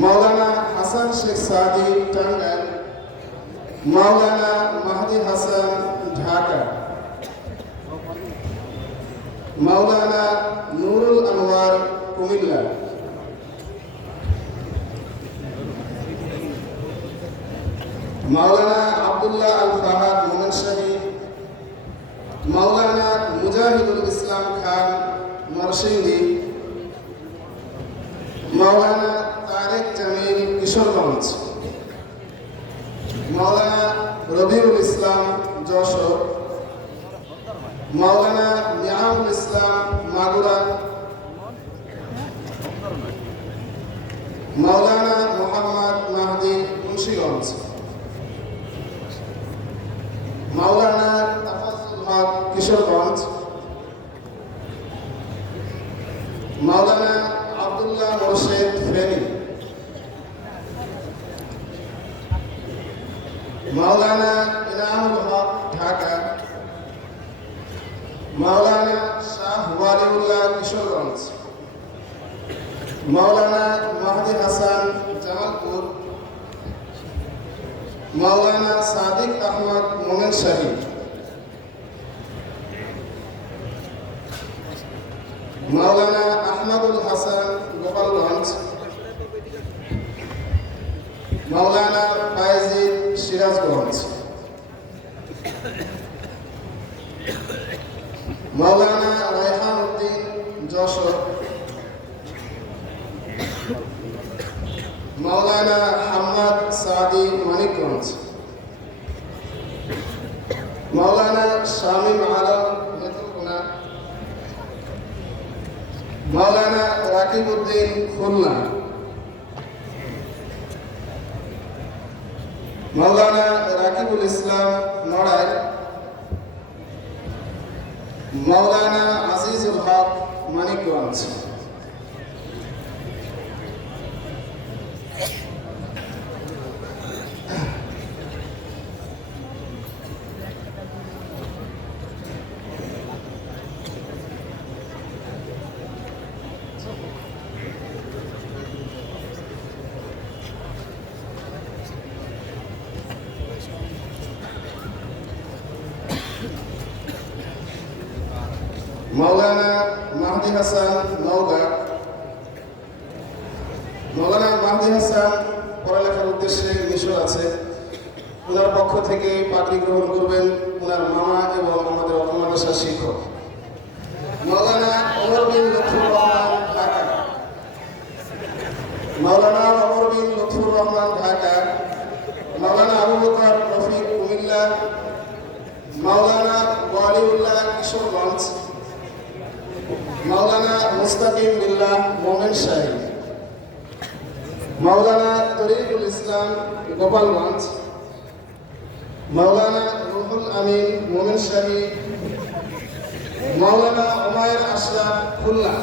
মাওলানা হাসান শেখ সাদি, টাঙ্গাইল। মাওলানা মাহদি হাসান, ঢাকা। মাওলানা নুরুল আনোয়ার, কুমিল্লা। মাওলানা আব্দুল্লাহ আল ফাহাদ মোমেনশাহী মাওলানা মুজাহিদুল ইসলাম খান নরসিংদী মাওলানা তারেক জামিল কিশোরগঞ্জ মাওলানা রবিউল ইসলাম যশোর মাওলানা নিয়ামুল ইসলাম মাগুরা মাওলানা মোহাম্মদ মাহদি মুন্সিগঞ্জ। মাওলানা কিশোরগঞ্জ। মাওলানা আব্দুল্লাহ মোর্শেদ ফেনী। মাওলানা ইনামুল হক ঢাকা। মাওলানা শাহ ওয়ালিউল্লাহ কিশোরগঞ্জ। মাওলানা মাহদি হাসান, জামালপুর, মাওলানা সাদিক আহমদ মোমেন শাহী। মাওলানা আহমদুল হাসান গোপালগঞ্জ। মাওলানা ফায়েজিদ সিরাজগঞ্জ। মাওলানা মাওলানা হাম্মদ সাদি মানিকগঞ্জ। মাওলানা শামীম আলম নেত্রকোনা। মাওলানা রাকিব উদ্দিন খুলনা। মাওলানা রাকিবুল ইসলাম নড়াই মাওলানা আজিজুল হক মানিকগঞ্জ। মাওলানা মাহদি হাসান নওগাঁ মৌলানা মাহদি হাসান পড়ালেখার উদ্দেশ্যে মিশর আছে। ওনার পক্ষ থেকে পাগড়ি গ্রহণ করবেন ওনার মামা এবং আমাদের অটোমাদ্রাসার শিক্ষক। মৌলানা অমর বিন লুৎফুর রহমান ঢাকা মাওলানা অমর বিন লুৎফুর রহমান ঢাকা মাওলানা আবু বকর রফিক কুমিল্লা মাওলানা ওয়ালিউল্লাহ কিশোরগঞ্জ মাওলানা মুস্তাকিম বিল্লাহ মোমেন শাহী মাওলানা তরিকুল ইসলাম গোপালগঞ্জ। মাওলানা রুহুল আমিন মোমেন শাহী মাওলানা ওমায়ের আশরাফ খুলনা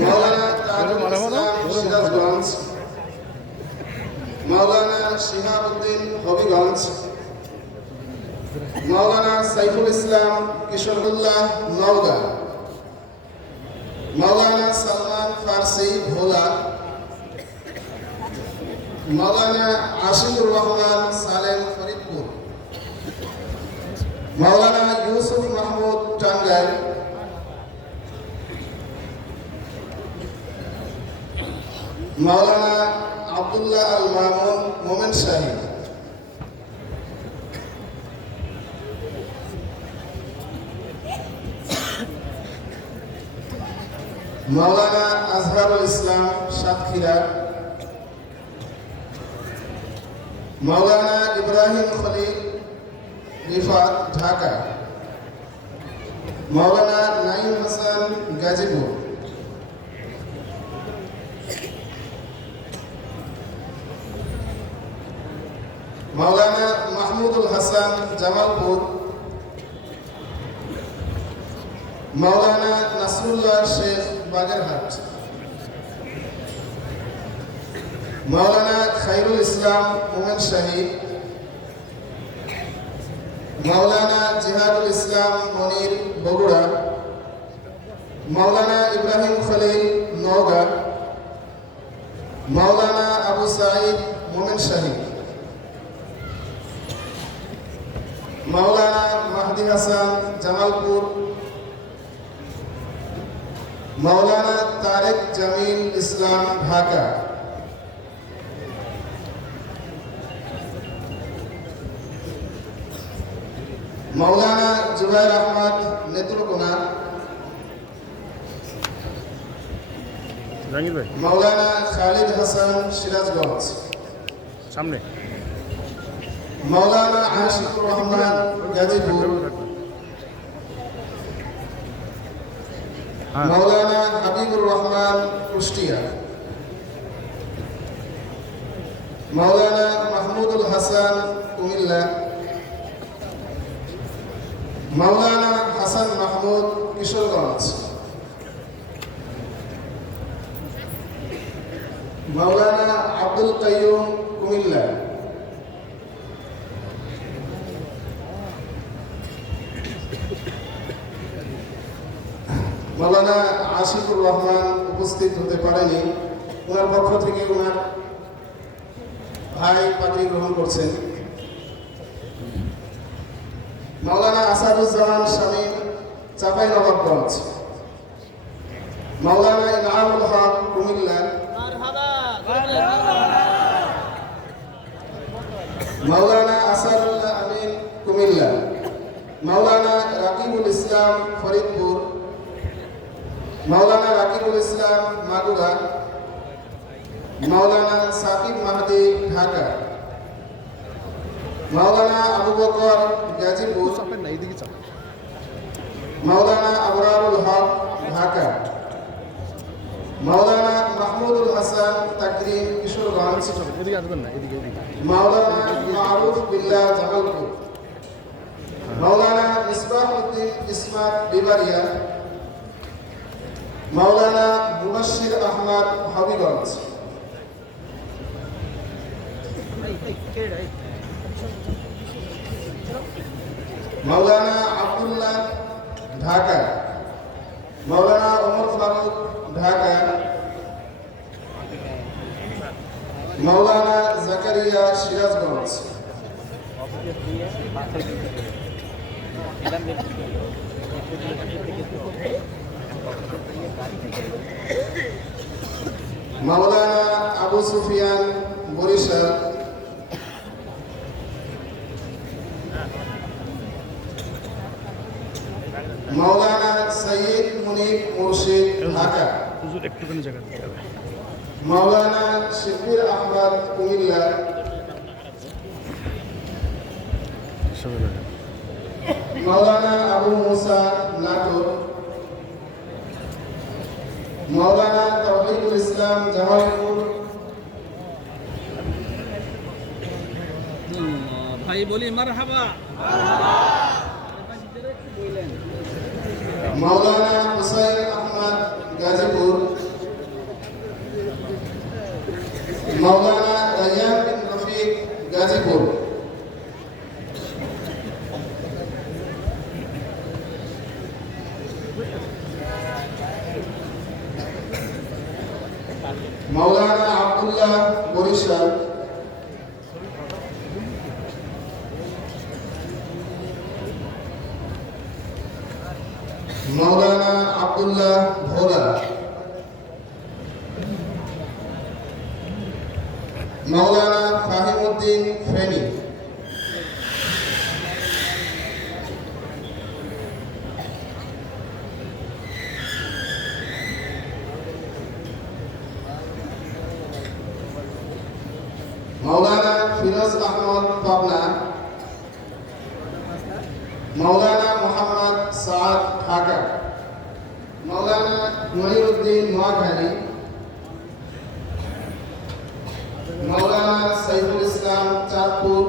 মাওলানা তাজুল ইসলাম সিরাজগঞ্জ। মাওলানা শিহাবুদ্দিন হবিগঞ্জ। মাওলানা সাইফুল ইসলাম কিশোরুল্লাহ নওগাঁ মাওলানা সালমান ফার্সি ভোলা। মাওলানা আশিকুর রহমান সালেম ফরিদপুর। মাওলানা ইউসুফ মাহমুদ টাঙ্গাইল। মাওলানা আব্দুল্লাহ আল মামুন মোমেন শাহী। মাওলানা আজহারুল ইসলাম সাতক্ষীরা মাওলানা ইব্রাহিম খলিল রিফাত ঢাকা, মাওলানা নাইম হাসান গাজীপুর। মাওলানা মাহমুদুল হাসান জামালপুর। মাওলানা নাসরুল্লাহ শেখ বাগেরহাট মাওলানা খাইরুল ইসলাম মোমেন শাহিদ মাওলানা জিহাদুল ইসলাম মনির বগুড়া, মাওলানা ইব্রাহিম খলিল নওগাঁ, মাওলানা আবু সাইদ মোমেন শাহিদ মাওলানা মাহদি হাসান জামালপুর মাওলানা তারেক জামিল ইসলাম ঢাকা। মাওলানা জুবাইর আহমদ নেত্রকোনা। মাওলানা খালিদ হাসান সিরাজগঞ্জ। সামনে। মাওলানা আশিকুর রহমান গাজীপুর। হ্যাঁ। মাওলানা হাবিবুর রহমান কুষ্টিয়া। মাওলানা মাহমুদুল হাসান কুমিল্লা। মাওলানা হাসান মাহমুদ কিশোরগঞ্জ। মাওলানা আব্দুল কাইয়ুম কুমিল্লা। মাওলানা আশিকুর রহমান উপস্থিত হতে পারেনি। ওনার পক্ষ থেকে ওনার ভাই পাত্রী গ্রহণ করছেন। মাওলানা আসাদুজ্জামান শামীম চাপাই নবাবগঞ্জ মাওলানা ইনামুল হক কুমিল্লা। মাওলানা আসাদুল্লাহ আমিন কুমিল্লা। মাওলানা রাকিবুল ইসলাম ফরিদপুর। মাওলানা রাকিবুল ইসলাম মাগুরা মাওলানা সাকিব মাহাদি ঢাকা মাওলানা আবু বকর গাজীপুর মাওলানা আবরারুল হক ঢাকা মাওলানা মাহমুদুল হাসান তাকরিম কিশোরগঞ্জ এদিকে আসবেন না এদিকে এদিকে মাওলানা মারুফ বিল্লাহ জামালপুর মাওলানা মিসবাহুদ্দিন ইসমাত বিবারিয়া মাওলানা মুবাশির আহমদ হবিগঞ্জ। মাওলানা আব্দুল্লাহ ঢাকা। মাওলানা ওমর ফারুক ঢাকা। মাওলানা জাকারিয়া সিরাজগঞ্জ। মাওলানা আবু সুফিয়ান বরিশাল মাওলানা সৈয়দ মুনির মুর্শিদ ঢাকা। হুজুর একটুখানি জায়গা দিতে হবে। মাওলানা শিবির আহমদ কুমিল্লা। মাওলানা আবু মুসা মাওলানা তৌহিদুল ইসলাম জামালপুর। ভাই বলি মারহাবা। মাওলানা হুসাইন আহমদ গাজীপুর। মাওলানা রায়ান বিন রফিক গাজীপুর মাওলানা আব্দুল্লাহ বরিশাল মাওলানা আব্দুল্লাহ ভোলা। মাওলানা ফাহিমউদ্দিন ফেনী। মাওলানা ফিরোজ আহমদ পাবনা। মাওলানা মোহাম্মদ সাদ ঢাকা মৌলানা মহিউদ্দিন মহাখালী মৌলানা সাইফুল ইসলাম চাঁদপুর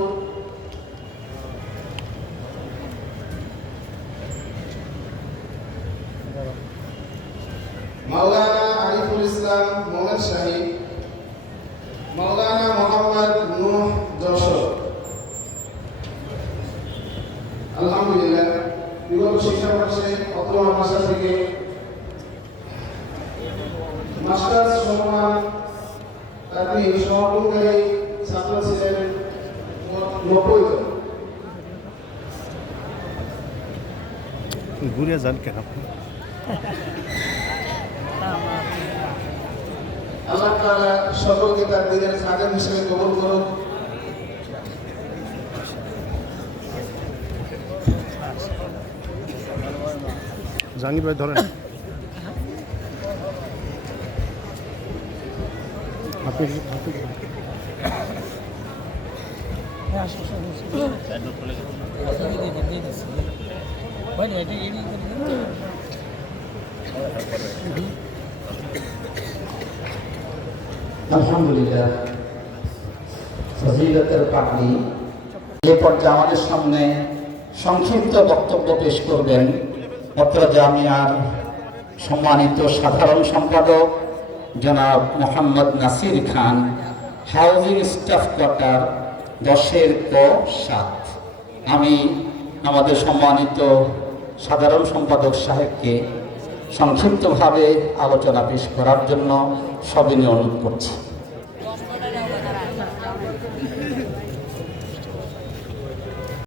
মাওলানা আরিফুল ইসলাম মোহাম্মদ শাহী মাওলানা মোহাম্মদ নূহ যশোর আলহামদুলিল্লাহ বিগত শিক্ষাবর্ষে অত্র মাদ্রাসা থেকে। মাস্টার্স সম্মান তারপরে সহকারী ছাত্র নব্বই জন। ঘুরে যান কেন? আল্লাহ তাআলা সকলকে তার দিনের খাদেম হিসেবে কবুল করুক। জাহাঙ্গীর ভাই ধরেন আপনি আলহামদুলিল্লাহ। পর্যায়ে আমাদের সামনে সংক্ষিপ্ত বক্তব্য পেশ করবেন অত্র জামিয়ার সম্মানিত সাধারণ সম্পাদক জনাব Mohammad Nasir Khan, housing staff quarter দশের ক সাত। আমি আমাদের সম্মানিত সাধারণ সম্পাদক সাহেবকে সংক্ষিপ্তভাবে আলোচনা পেশ করার জন্য সবিনয় অনুরোধ করছি।